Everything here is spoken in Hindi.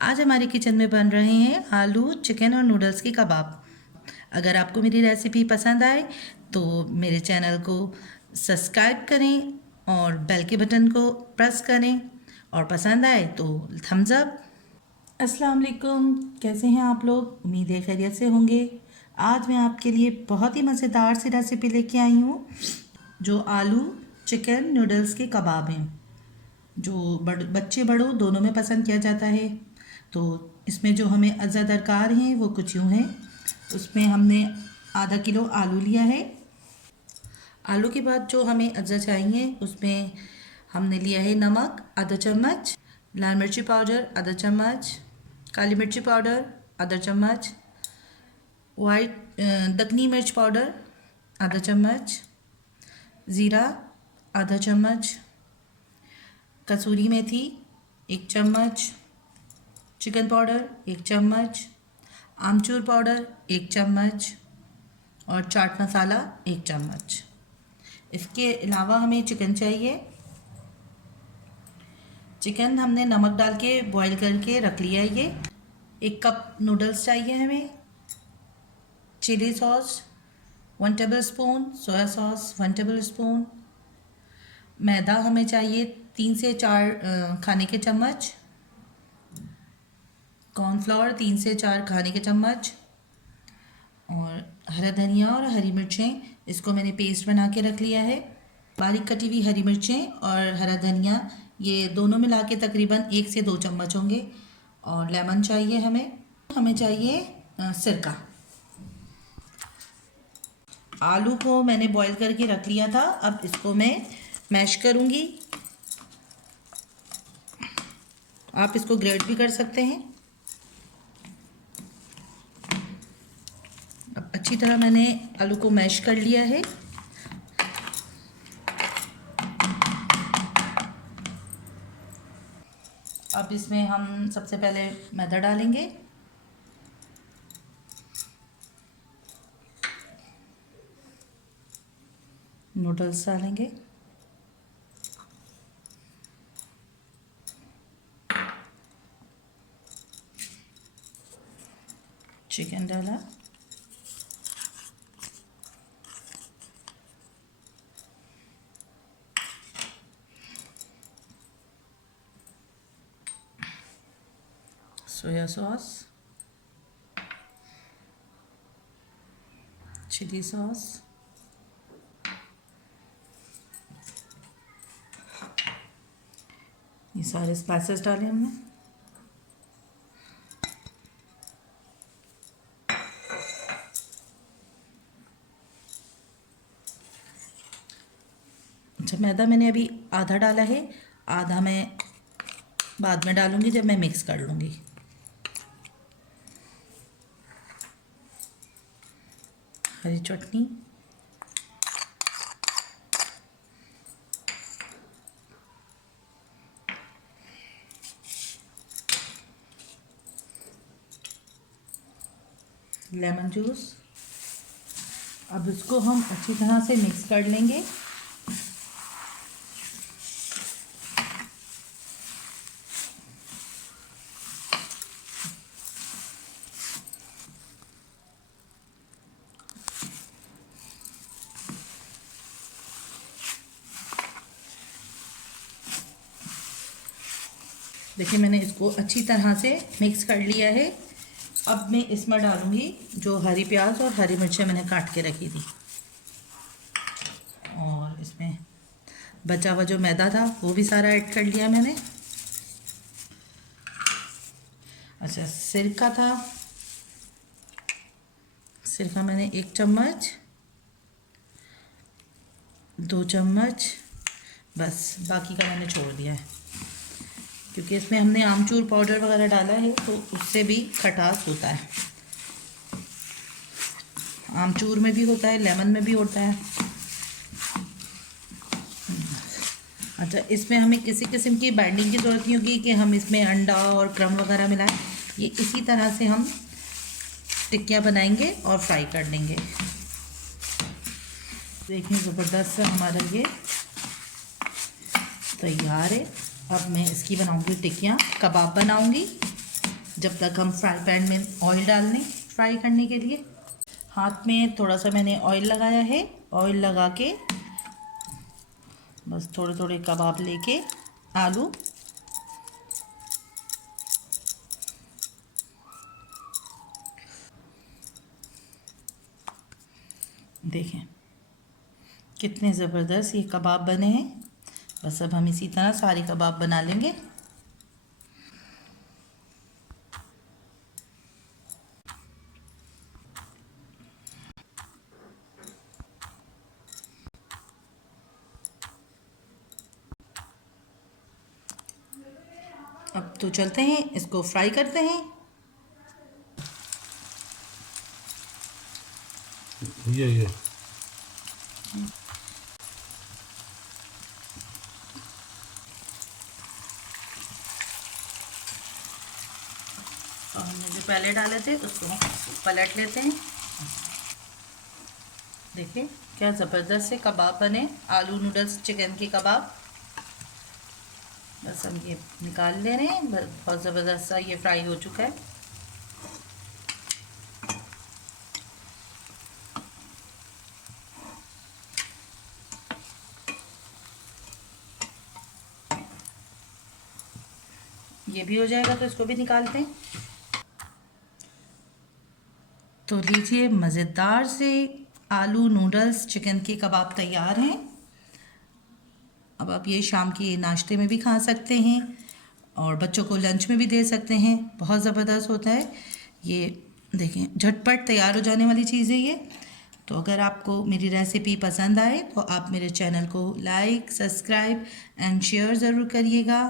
आज हमारे किचन में बन रहे हैं आलू चिकन और नूडल्स के कबाब। अगर आपको मेरी रेसिपी पसंद आए तो मेरे चैनल को सब्सक्राइब करें और बेल के बटन को प्रेस करें और पसंद आए तो थम्स अप। अस्सलाम वालेकुम, कैसे हैं आप लोग? उम्मीद है खैरियत से होंगे। आज मैं आपके लिए बहुत ही मज़ेदार सी रेसिपी लेके आई हूँ जो आलू चिकन नूडल्स के कबाब हैं, जो बच्चे बड़ों दोनों में पसंद किया जाता है। तो इसमें जो हमें अज़ा दरकार हैं वो कुछ यूँ हैं। उसमें हमने आधा किलो आलू लिया है। आलू के बाद जो हमें अज़ा चाहिए उसमें हमने लिया है नमक आधा चम्मच, लाल मिर्ची पाउडर आधा चम्मच, काली मिर्ची पाउडर आधा चम्मच, वाइट दक्कनी मिर्च पाउडर आधा चम्मच, ज़ीरा आधा चम्मच, कसूरी मेथी 1 चम्मच, चिकन पाउडर 1 चम्मच, आमचूर पाउडर 1 चम्मच और चाट मसाला 1 चम्मच। इसके अलावा हमें चिकन चाहिए। चिकन हमने नमक डाल के बॉईल करके रख लिया है। ये 1 कप नूडल्स चाहिए हमें। Chilli sauce 1 tablespoon, soya sauce 1 tablespoon, मैदा हमें चाहिए 3 से 4 खाने के चम्मच, कॉर्नफ्लोर 3 से 4 खाने के चम्मच और हरा धनिया और हरी मिर्चें, इसको मैंने पेस्ट बना के रख लिया है। बारीक कटी हुई हरी मिर्चें और हरा धनिया, ये दोनों मिला के तकरीबन 1 से 2 चम्मच होंगे। और लेमन चाहिए हमें चाहिए सिरका। आलू को मैंने बॉईल करके रख लिया था, अब इसको मैं मैश करूँगी। आप इसको ग्रेट भी कर सकते हैं। अब अच्छी तरह मैंने आलू को मैश कर लिया है। अब इसमें हम सबसे पहले मैदा डालेंगे। नूडल्स डालेंगे। चिकन डाला। सोया सॉस, चिली सॉस, ये सारे स्पाइसेस डाले हमने। अच्छा, मैदा मैंने अभी आधा डाला है, आधा मैं बाद में डालूंगी जब मैं मिक्स कर लूँगी। हरी चटनी, लेमन जूस। अब इसको हम अच्छी तरह से मिक्स कर लेंगे। देखिए मैंने इसको अच्छी तरह से मिक्स कर लिया है। अब मैं इसमें डालूँगी जो हरी प्याज और हरी मिर्चें मैंने काट के रखी थी, और इसमें बचा हुआ जो मैदा था वो भी सारा ऐड कर लिया मैंने। अच्छा, सिरका था, सिरका मैंने 1 चम्मच, 2 चम्मच, बस बाकी का मैंने छोड़ दिया है क्योंकि इसमें हमने आमचूर पाउडर वगैरह डाला है तो उससे भी खटास होता है। आमचूर में भी होता है, लेमन में भी होता है। अच्छा, इसमें हमें किसी किस्म की बाइंडिंग की ज़रूरत नहीं होगी कि हम इसमें अंडा और क्रम वगैरह मिलाएं। ये इसी तरह से हम टिक्कियाँ बनाएंगे और फ्राई कर देंगे। देखिए ज़बरदस्त हमारा ये तैयार है। अब मैं इसकी बनाऊंगी टिक्कियाँ, कबाब बनाऊंगी। जब तक हम फ्राई पैन में ऑयल डाल लें फ्राई करने के लिए। हाथ में थोड़ा सा मैंने ऑयल लगाया है। ऑयल लगा के बस थोड़े थोड़े कबाब लेके आलू देखें कितने ज़बरदस्त ये कबाब बने हैं। बस अब हम इसी तरह सारे कबाब बना लेंगे। अब तो चलते हैं, इसको फ्राई करते हैं। ये और हमने जो पहले डाले थे उसको पलट लेते हैं। देखिए क्या ज़बरदस्त से कबाब बने, आलू नूडल्स चिकन के कबाब। बस हम ये निकाल ले रहे हैं। बहुत ज़बरदस्त सा ये फ्राई हो चुका है। ये भी हो जाएगा तो इसको भी निकालते हैं। तो लीजिए मज़ेदार से आलू नूडल्स चिकन के कबाब तैयार हैं। अब आप ये शाम के नाश्ते में भी खा सकते हैं और बच्चों को लंच में भी दे सकते हैं। बहुत ज़बरदस्त होता है ये। देखें झटपट तैयार हो जाने वाली चीज़ है ये। तो अगर आपको मेरी रेसिपी पसंद आए तो आप मेरे चैनल को लाइक, सब्सक्राइब एंड शेयर ज़रूर करिएगा।